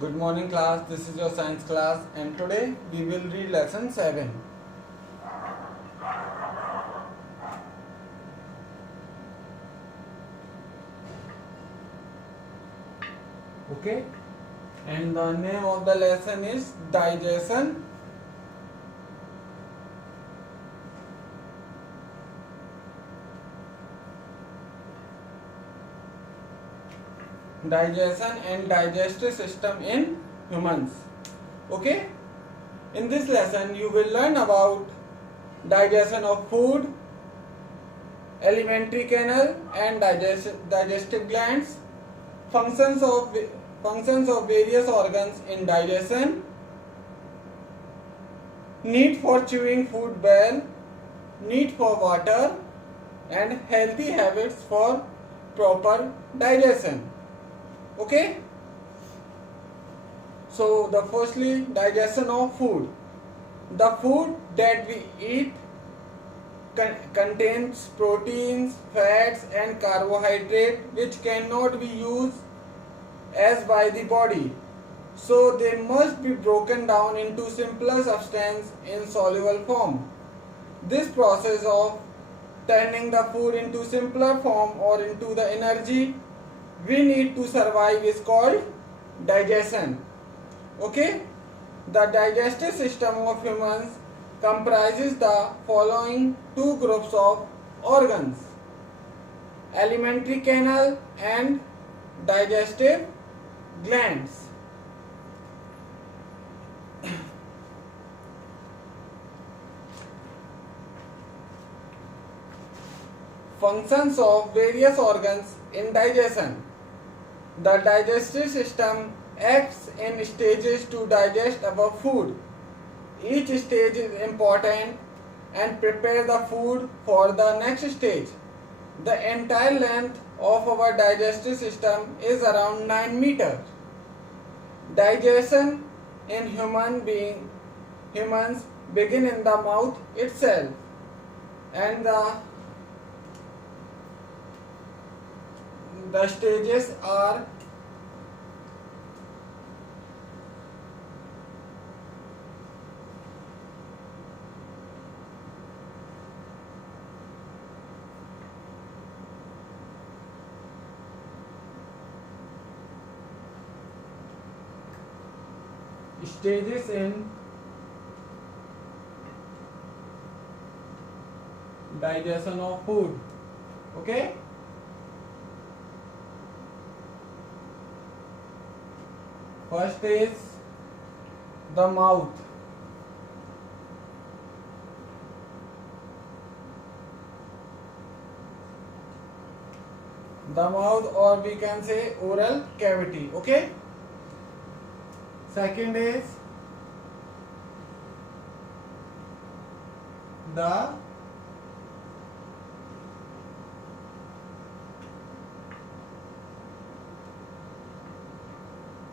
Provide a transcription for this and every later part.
Good morning class, this is your science class and today we will read lesson 7. Okay, and the name of the lesson is digestion. Digestion and digestive system in humans. Okay, in this lesson you will learn about digestion of food, alimentary canal and digestive glands, functions of various organs in digestion, need for chewing food well, need for water, and healthy habits for proper digestion. Okay, so the firstly digestion of food. The food that we eat contains proteins, fats and carbohydrate which cannot be used as by the body, so they must be broken down into simpler substance in soluble form. This process of turning the food into simpler form or into the energy we need to survive is called digestion. Okay, the digestive system of humans comprises the following two groups of organs: alimentary canal and digestive glands. Functions of various organs in digestion. The digestive system acts in stages to digest our food. Each stage is important and prepare the food for the next stage. The entire length of our digestive system is around 9 meters. Digestion in humans begin in the mouth itself, and the stages are stages in digestion of food. Okay, first is the mouth. The mouth, or we can say oral cavity. Okay, second is the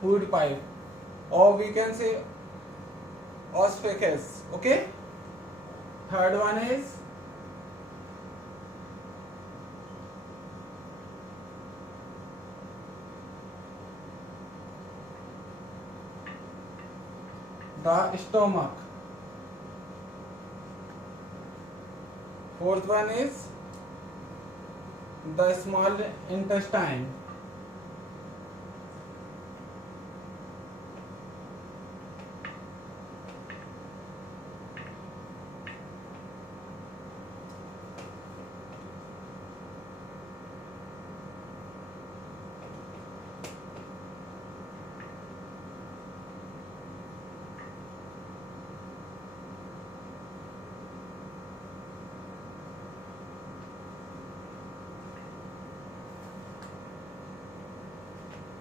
food pipe, or we can say esophagus. Okay, third one is the stomach. Fourth one is the small intestine.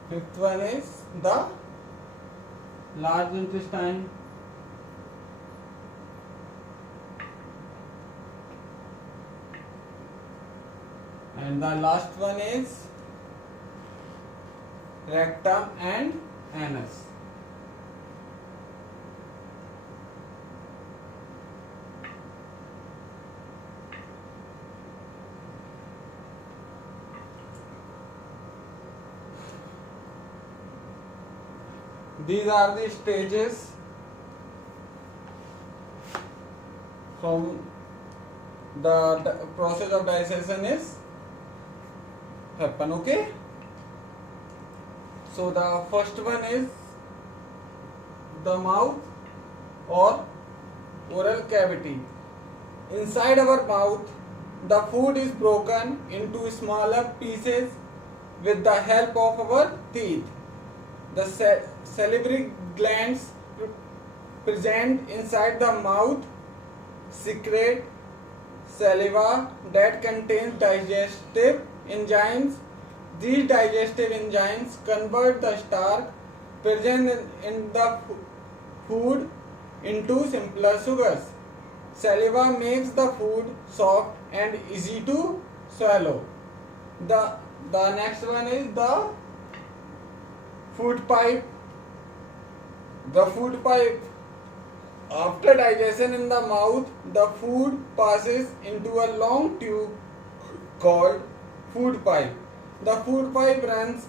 Fifth one is the large intestine. And the last one is rectum and anus. These are the stages from the process of digestion is happen. Okay. So the first one is the mouth or oral cavity. Inside our mouth, the food is broken into smaller pieces with the help of our teeth. The salivary glands present inside the mouth secrete saliva that contains digestive enzymes. These digestive enzymes convert the starch present in the food into simpler sugars. Saliva makes the food soft and easy to swallow. The next one is the food pipe. The food pipe. After digestion in the mouth, the food passes into a long tube called food pipe. The food pipe runs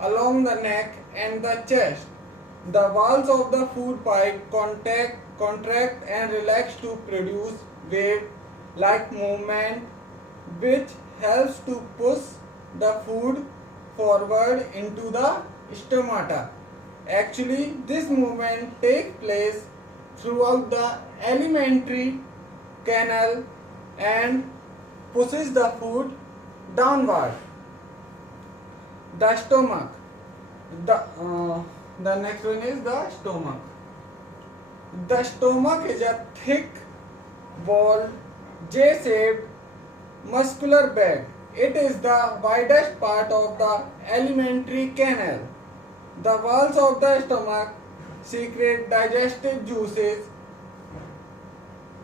along the neck and the chest. The walls of the food pipe contract and relax to produce wave-like movement, which helps to push the food forward into the stomata. Actually, this movement takes place throughout the alimentary canal and pushes the food downward. The stomach. The next one is the stomach. The stomach is a thick, walled, J-shaped muscular bag. It is the widest part of the alimentary canal. The walls of the stomach secrete digestive juices,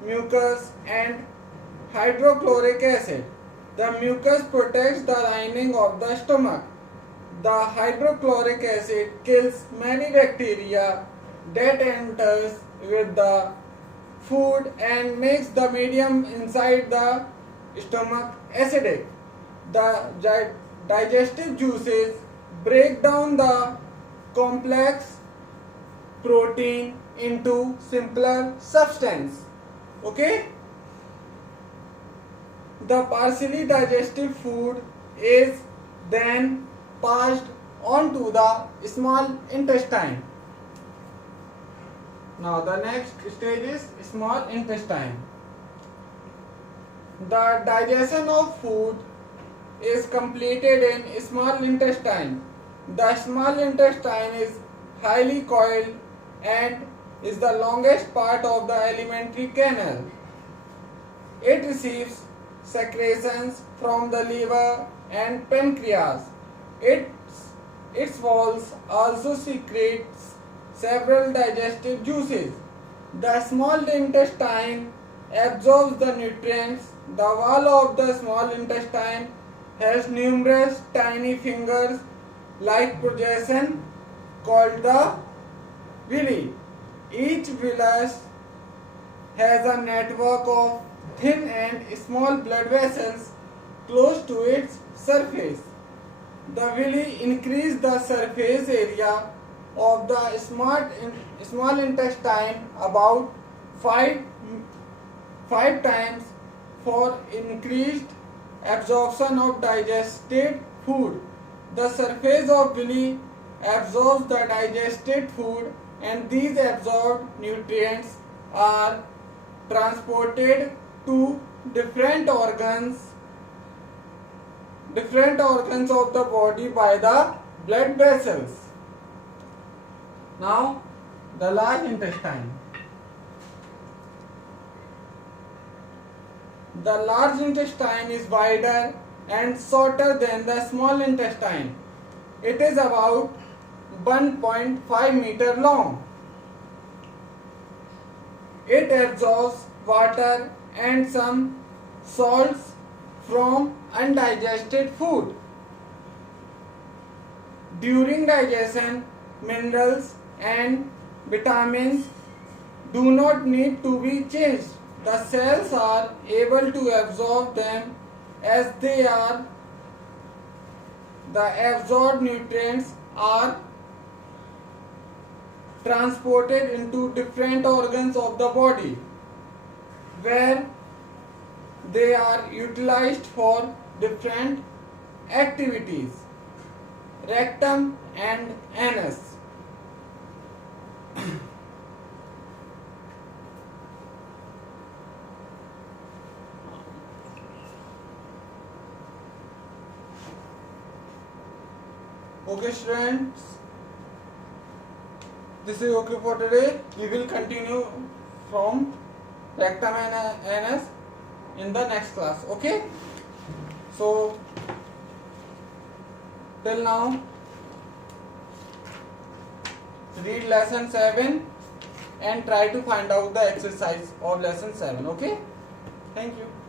mucus, and hydrochloric acid. The mucus protects the lining of the stomach. The hydrochloric acid kills many bacteria that enters with the food and makes the medium inside the stomach acidic. The digestive juices break down the complex protein into simpler substance. Okay? The partially digested food is then passed on to the small intestine. Now the next stage is small intestine. The digestion of food is completed in small intestine. The small intestine is highly coiled and is the longest part of the alimentary canal. It receives secretions from the liver and pancreas. Its walls also secretes several digestive juices. The small intestine absorbs the nutrients. The wall of the small intestine has numerous tiny fingers like projection called the villi. Each villus has a network of thin and small blood vessels close to its surface. The villi increase the surface area of the small intestine about 5 times for increased absorption of digested food. The surface of villi absorbs the digested food and these absorbed nutrients are transported to different organs of the body by the blood vessels. Now, the large intestine. The large intestine is wider and shorter than the small intestine. It is about 1.5 meter long. It absorbs water and some salts from undigested food. During digestion, minerals and vitamins do not need to be changed. The cells are able to absorb them as they are. The absorbed nutrients are transported into different organs of the body where they are utilized for different activities. Rectum and anus. Okay students, this is okay for today. We will continue from rectum and anus in the next class. Okay, so till now read lesson 7 and try to find out the exercise of lesson 7. Okay, thank you.